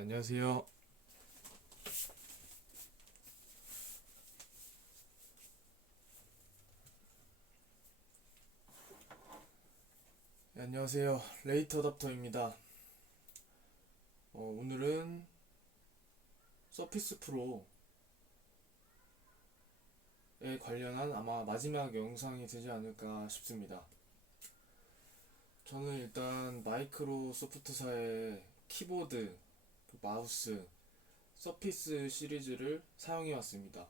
안녕하세요. 안녕하세요. 레이터 답터입니다. 오늘은 서피스 프로에 관련한 아마 마지막 영상이 되지 않을까 싶습니다. 저는 일단 마이크로소프트사의 키보드, 마우스, 서피스 시리즈를 사용해 왔습니다.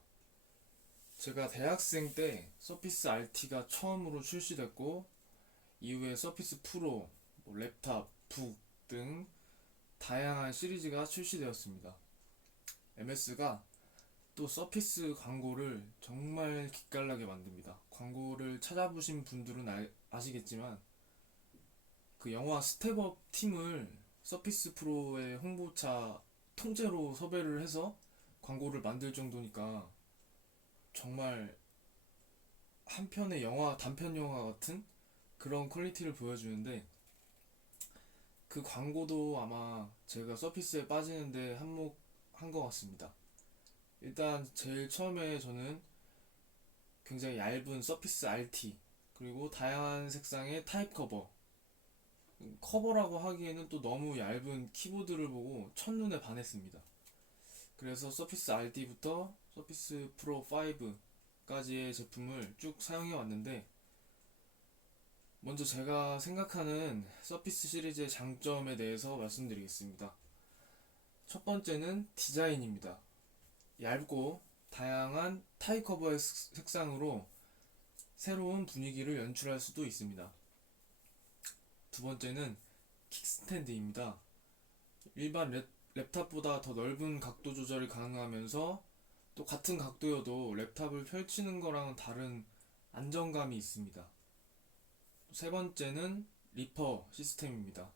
제가 대학생 때 서피스 RT가 처음으로 출시됐고, 이후에 서피스 프로, 랩탑, 북 등 다양한 시리즈가 출시되었습니다. MS가 또 서피스 광고를 정말 기깔나게 만듭니다. 광고를 찾아보신 분들은 아시겠지만 그 영화 스텝업 팀을 서피스 프로의 홍보차 통째로 섭외를 해서 광고를 만들 정도니까 정말 한 편의 영화, 단편 영화 같은 그런 퀄리티를 보여주는데, 그 광고도 아마 제가 서피스에 빠지는데 한몫한 것 같습니다. 일단 제일 처음에 저는 굉장히 얇은 서피스 RT, 그리고 다양한 색상의 타입 커버라고 하기에는 또 너무 얇은 키보드를 보고 첫눈에 반했습니다. 그래서 서피스 RT부터 서피스 프로 5까지의 제품을 쭉 사용해 왔는데, 먼저 제가 생각하는 서피스 시리즈의 장점에 대해서 말씀드리겠습니다. 첫 번째는 디자인입니다. 얇고 다양한 타이 커버의 색상으로 새로운 분위기를 연출할 수도 있습니다. 두 번째는 킥스탠드입니다. 일반 랩탑보다 더 넓은 각도 조절이 가능하면서 또 같은 각도여도 랩탑을 펼치는 거랑은 다른 안정감이 있습니다. 세 번째는 리퍼 시스템입니다.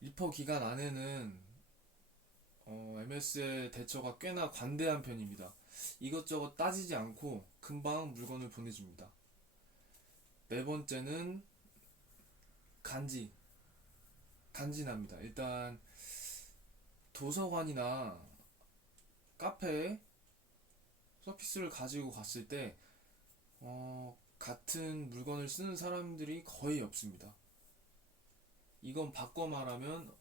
리퍼 기간 안에는 MS의 대처가 꽤나 관대한 편입니다. 이것저것 따지지 않고 금방 물건을 보내줍니다. 네 번째는 간지납니다. 일단 도서관이나 카페에 서피스를 가지고 갔을 때 같은 물건을 쓰는 사람들이 거의 없습니다. 이건 바꿔 말하면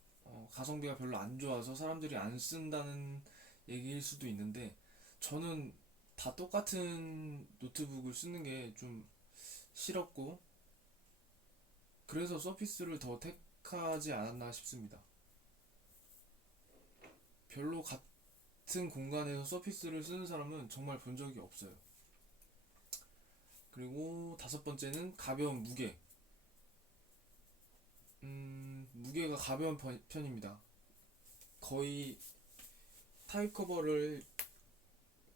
가성비가 별로 안 좋아서 사람들이 안 쓴다는 얘기일 수도 있는데, 저는 다 똑같은 노트북을 쓰는 게 좀 싫었고, 그래서 서피스를 더 택하지 않았나 싶습니다. 별로 같은 공간에서 서피스를 쓰는 사람은 정말 본 적이 없어요. 그리고 다섯 번째는 가벼운 무게. 무게가 가벼운 편입니다. 거의 타입 커버를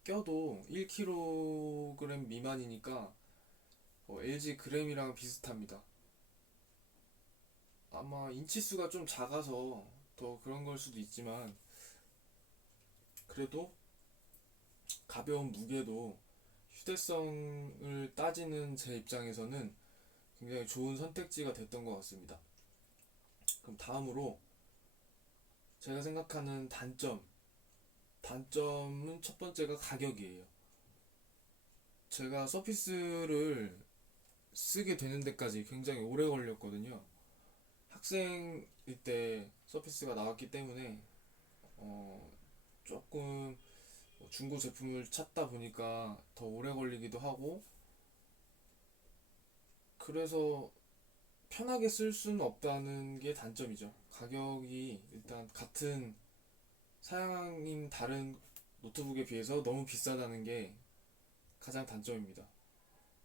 껴도 1kg 미만이니까 LG 그램이랑 비슷합니다. 아마 인치수가 좀 작아서 더 그런 걸 수도 있지만, 그래도 가벼운 무게도 휴대성을 따지는 제 입장에서는 굉장히 좋은 선택지가 됐던 것 같습니다. 그럼 다음으로 제가 생각하는 단점은 첫 번째가 가격이에요. 제가 서피스를 쓰게 되는 데까지 굉장히 오래 걸렸거든요. 학생일 때 서피스가 나왔기 때문에 조금 중고 제품을 찾다 보니까 더 오래 걸리기도 하고, 그래서 편하게 쓸 수는 없다는 게 단점이죠. 가격이 일단 같은 사양인 다른 노트북에 비해서 너무 비싸다는 게 가장 단점입니다.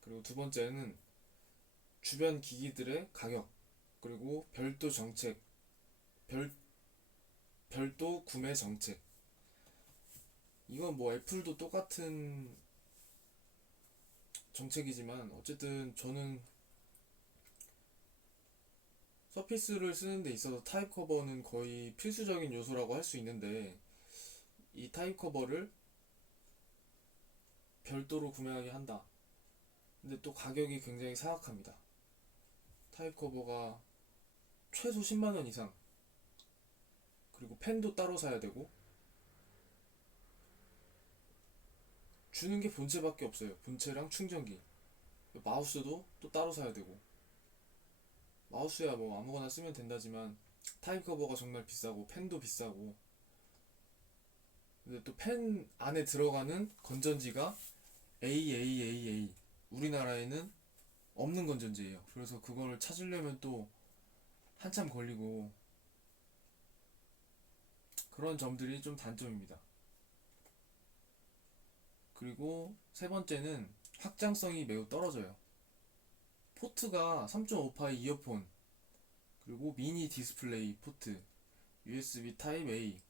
그리고 두 번째는 주변 기기들의 가격, 그리고 별, 별도 구매 정책. 이건 뭐 애플도 똑같은 정책이지만, 어쨌든 저는 서피스를 쓰는 데 있어서 타입 커버는 거의 필수적인 요소라고 할 수 있는데, 이 타입 커버를 별도로 구매하게 한다. 근데 또 가격이 굉장히 사악합니다. 타입 커버가 최소 10만원 이상. 그리고 펜도 따로 사야 되고, 주는 게 본체밖에 없어요. 본체랑 충전기. 마우스도 또 따로 사야 되고, 마우스야 뭐 아무거나 쓰면 된다지만 타입 커버가 정말 비싸고 펜도 비싸고, 근데 또 펜 안에 들어가는 건전지가 AAAA, 우리나라에는 없는 건전지예요. 그래서 그걸 찾으려면 또 한참 걸리고, 그런 점들이 좀 단점입니다. 그리고 세 번째는 확장성이 매우 떨어져요. 포트가 3.5파이 이어폰, 그리고 미니 디스플레이 포트, USB 타입 A,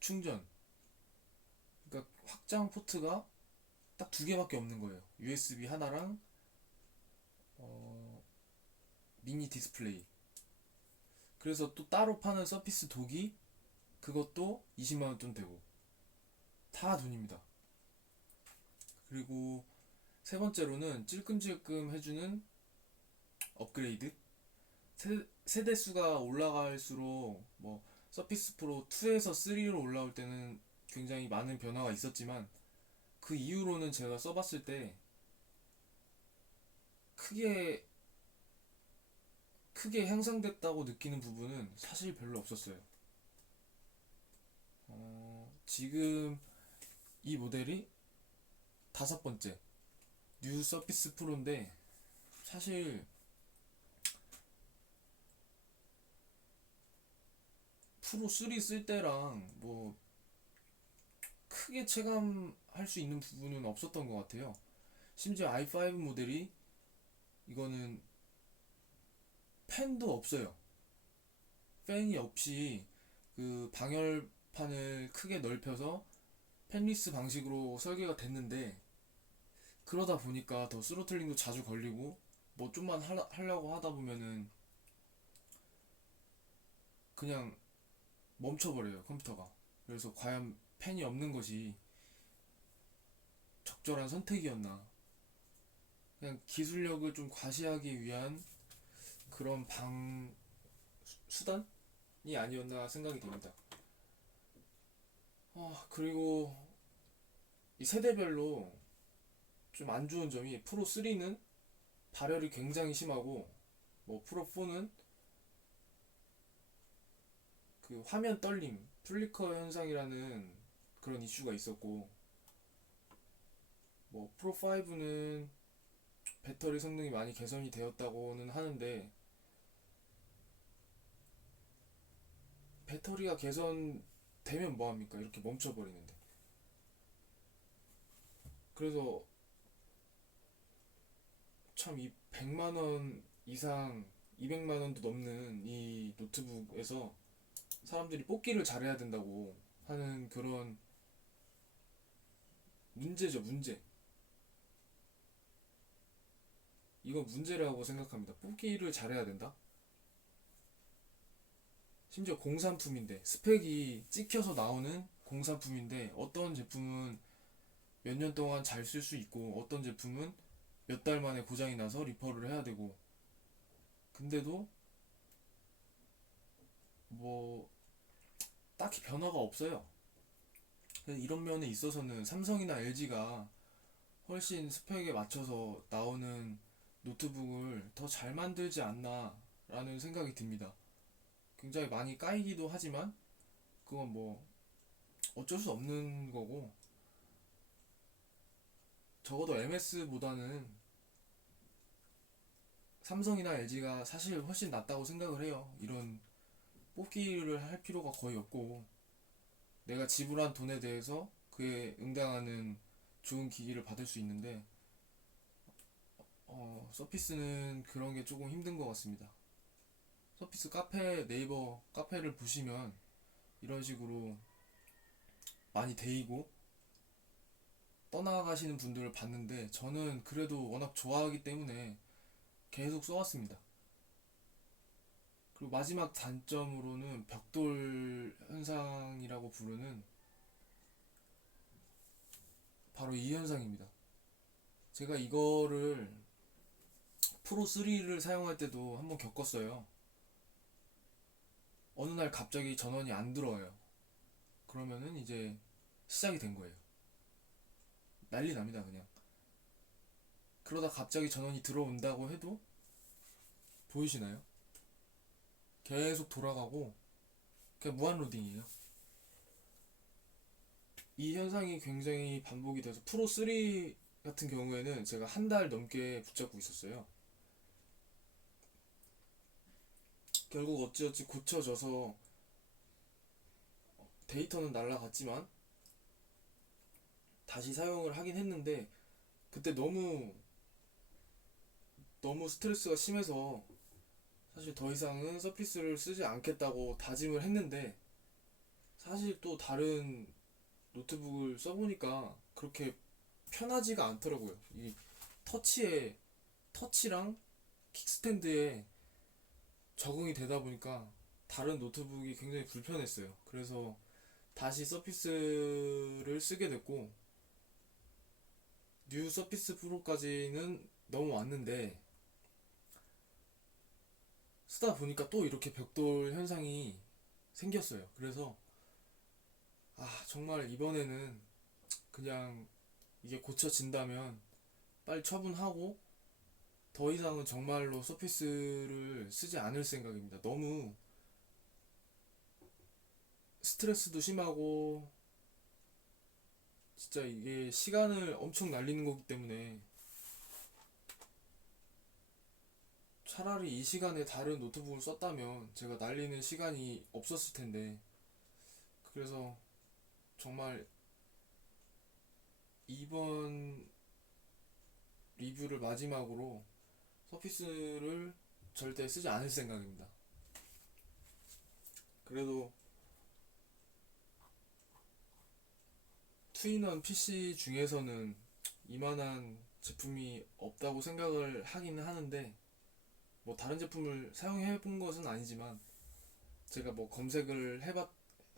충전. 그러니까 확장 포트가 딱 두 개밖에 없는 거예요. USB 하나랑 미니 디스플레이. 그래서 또 따로 파는 서피스 도기, 그것도 20만 원 돈 되고, 다 돈입니다. 그리고 세 번째로는 찔끔찔끔 해주는 업그레이드. 세대 수가 올라갈수록 뭐 서피스 프로 2에서 3로 올라올 때는 굉장히 많은 변화가 있었지만, 그 이후로는 제가 써봤을 때 크게 크게 향상됐다고 느끼는 부분은 사실 별로 없었어요. 지금 이 모델이 다섯 번째 뉴 서피스 프로인데, 사실 프로 3 쓸 때랑 뭐 크게 체감할 수 있는 부분은 없었던 것 같아요. 심지어 i5 모델이, 이거는 팬도 없어요. 팬이 없이 그 방열판을 크게 넓혀서 팬리스 방식으로 설계가 됐는데, 그러다 보니까 더 스로틀링도 자주 걸리고, 뭐 좀만 하려고 하다 보면은 그냥 멈춰버려요, 컴퓨터가. 그래서 과연 팬이 없는 것이 적절한 선택이었나, 그냥 기술력을 좀 과시하기 위한 그런 수단이 아니었나 생각이 됩니다. 그리고 이 세대별로 좀 안 좋은 점이, 프로 3는 발열이 굉장히 심하고, 뭐 프로 4는 그 화면 떨림, 플리커 현상이라는 그런 이슈가 있었고, 뭐 프로 5는 배터리 성능이 많이 개선이 되었다고는 하는데, 배터리가 개선되면 뭐합니까? 이렇게 멈춰버리는데. 그래서 참 이 100만원 이상, 200만원도 넘는 이 노트북에서 사람들이 뽑기를 잘해야 된다고 하는 그런 문제죠, 문제. 이건 문제라고 생각합니다. 뽑기를 잘해야 된다? 심지어 공산품인데, 스펙이 찍혀서 나오는 공산품인데, 어떤 제품은 몇 년 동안 잘 쓸 수 있고, 어떤 제품은 몇 달 만에 고장이 나서 리퍼를 해야 되고, 근데도 뭐 딱히 변화가 없어요. 그래서 이런 면에 있어서는 삼성이나 LG가 훨씬 스펙에 맞춰서 나오는 노트북을 더 잘 만들지 않나 라는 생각이 듭니다. 굉장히 많이 까이기도 하지만 그건 뭐 어쩔 수 없는 거고, 적어도 MS보다는 삼성이나 LG가 사실 훨씬 낫다고 생각을 해요. 이런 뽑기를 할 필요가 거의 없고, 내가 지불한 돈에 대해서 그에 응당하는 좋은 기기를 받을 수 있는데, 서피스는 그런 게 조금 힘든 것 같습니다. 서피스 카페, 네이버 카페를 보시면 이런 식으로 많이 데이고 떠나가시는 분들을 봤는데, 저는 그래도 워낙 좋아하기 때문에 계속 써왔습니다. 그리고 마지막 단점으로는 벽돌 현상이라고 부르는 바로 이 현상입니다. 제가 이거를 프로 3를 사용할 때도 한번 겪었어요. 어느 날 갑자기 전원이 안 들어와요. 그러면은 이제 시작이 된 거예요. 난리 납니다, 그냥. 그러다 갑자기 전원이 들어온다고 해도 보이시나요? 계속 돌아가고 그냥 무한 로딩이에요. 이 현상이 굉장히 반복이 돼서 프로 3 같은 경우에는 제가 한 달 넘게 붙잡고 있었어요. 결국 어찌어찌 고쳐져서 데이터는 날라갔지만 다시 사용을 하긴 했는데, 그때 너무 스트레스가 심해서 사실 더 이상은 서피스를 쓰지 않겠다고 다짐을 했는데, 사실 또 다른 노트북을 써보니까 그렇게 편하지가 않더라고요. 이 터치에 터치랑 킥스탠드에 적응이 되다 보니까 다른 노트북이 굉장히 불편했어요. 그래서 다시 서피스를 쓰게 됐고, 뉴 서피스 프로까지는 넘어왔는데, 쓰다 보니까 또 이렇게 벽돌 현상이 생겼어요. 그래서 정말 이번에는 그냥 이게 고쳐진다면 빨리 처분하고 더 이상은 정말로 서피스를 쓰지 않을 생각입니다. 너무 스트레스도 심하고 진짜 이게 시간을 엄청 날리는 거기 때문에 차라리 이 시간에 다른 노트북을 썼다면 제가 날리는 시간이 없었을 텐데, 그래서 정말 이번 리뷰를 마지막으로 서피스를 절대 쓰지 않을 생각입니다. 그래도 투인원 PC 중에서는 이만한 제품이 없다고 생각을 하기는 하는데, 뭐 다른 제품을 사용해 본 것은 아니지만 제가 뭐 검색을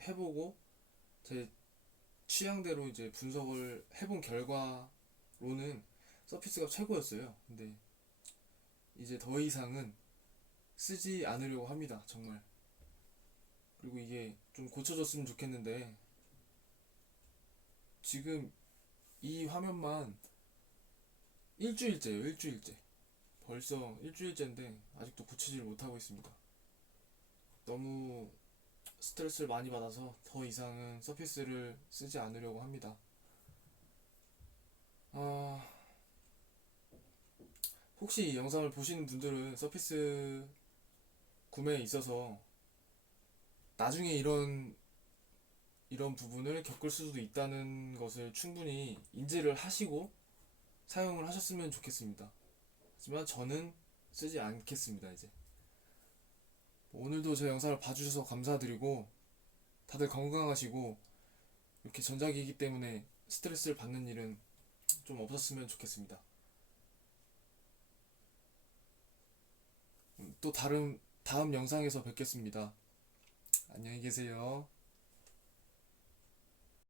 해보고 제 취향대로 이제 분석을 해본 결과로는 서피스가 최고였어요. 근데 이제 더 이상은 쓰지 않으려고 합니다, 정말. 그리고 이게 좀 고쳐졌으면 좋겠는데, 지금 이 화면만 일주일째예요, 일주일째. 벌써 일주일째인데 아직도 고치지를 못하고 있습니다. 너무 스트레스를 많이 받아서 더 이상은 서피스를 쓰지 않으려고 합니다. 아, 혹시 이 영상을 보시는 분들은 서피스 구매에 있어서 나중에 이런 부분을 겪을 수도 있다는 것을 충분히 인지를 하시고 사용을 하셨으면 좋겠습니다. 하지만 저는 쓰지 않겠습니다, 이제. 오늘도 제 영상을 봐주셔서 감사드리고, 다들 건강하시고 이렇게 전자기기 때문에 스트레스를 받는 일은 좀 없었으면 좋겠습니다. 또 다음 영상에서 뵙겠습니다. 안녕히 계세요.